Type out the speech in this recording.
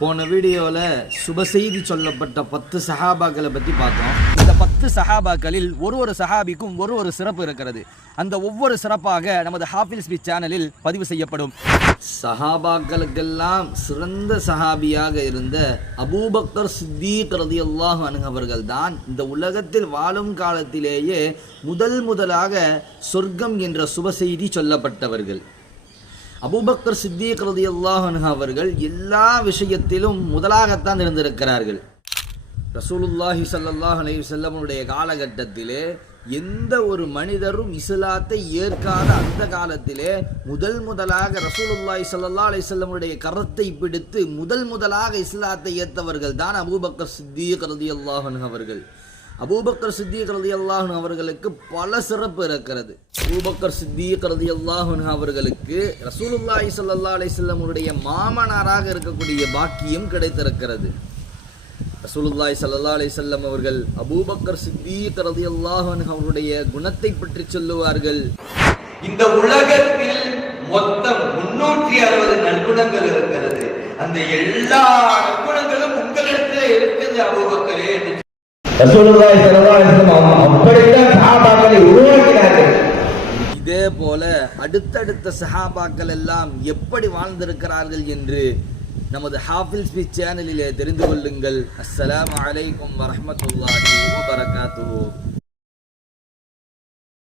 போன வீடியோவில் சுப செய்தி சொல்லப்பட்ட 10 சஹாபாக்களை பற்றி பார்த்தோம். இந்த 10 சஹாபாக்களில் ஒரு சஹாபிக்கும் ஒரு சிறப்பு இருக்கிறது. அந்த ஒவ்வொரு சிறப்பாக நமது ஹாஃபில் ஸ்பீச் சேனலில் பதிவு செய்யப்படும். சஹாபாக்களுக்கெல்லாம் சிறந்த சஹாபியாக இருந்த அபூபக்கர் சித்தீக் ரலியல்லாஹு அன்ஹு அவர்கள் தான் இந்த உலகத்தில் வாழும் காலத்திலேயே முதலாக சொர்க்கம் என்ற சுப செய்தி சொல்லப்பட்டவர்கள். அபூபக்கர் சித்தீக் ரலியல்லாஹு அன்ஹு அவர்கள் எல்லா விஷயத்திலும் முதலாகத்தான் இருந்திருக்கிறார்கள். ரசூலுல்லாஹி ஸல்லல்லாஹு அலைஹி வஸல்லமுடைய காலகட்டத்திலே எந்த ஒரு மனிதரும் இஸ்லாத்தை ஏற்காத அந்த காலத்திலே முதலாக ரசூலுல்லாஹி ஸல்லல்லாஹு அலைஹி வஸல்லமுடைய கரத்தை பிடித்து முதலாக இஸ்லாத்தை ஏற்றவர்கள் தான் அபூபக்கர் சித்தீக் ரலியல்லாஹு அன்ஹு அவர்கள். அபூபக்கர் சித்தீக் ரலியல்லாஹு அன்ஹு அவர்களுக்கு பல சிறப்பு இருக்கிறது. அபூபக்கர் சித்தீக் ரலியல்லாஹு அன்ஹு அவர்களுக்கு ரசூலுல்லாஹி ஸல்லல்லாஹு அலைஹி வஸல்லமுடைய மாமனாராக இருக்கக்கூடிய பாக்கியம் கிடைத்திருக்கிறது. ரசூலுல்லாஹி ஸல்லல்லாஹு அலைஹி வஸல்லம் அவர்கள் அபூபக்கர் சித்தீக் ரலியல்லாஹு அன்ஹு அவருடைய குணத்தை பற்றி சொல்லுவார்கள். இந்த உலகத்தில் மொத்தம் 360 நற்குணங்கள் இருக்கிறது. அந்த எல்லா நற்குணங்களும் உங்களிடத்தில் இருக்குது அபூபக்கரே. ரசூலுல்லாஹி ஸல்லல்லாஹு அலைஹி வஸல்லம் அப்படித்தான் சஹாபாக்களை உருவாக்கினார்கள். இதே போல அடுத்தடுத்த சஹாபாக்கள் எல்லாம் எப்படி வாழ்ந்திருக்கிறார்கள் என்று நமது ஹாஃபில் ஸ்பீச் சேனலிலே தெரிந்து கொள்ளுங்கள். அஸ்ஸலாமு அலைக்கும் வரஹ்மத்துல்லாஹி வபரகாத்துஹு.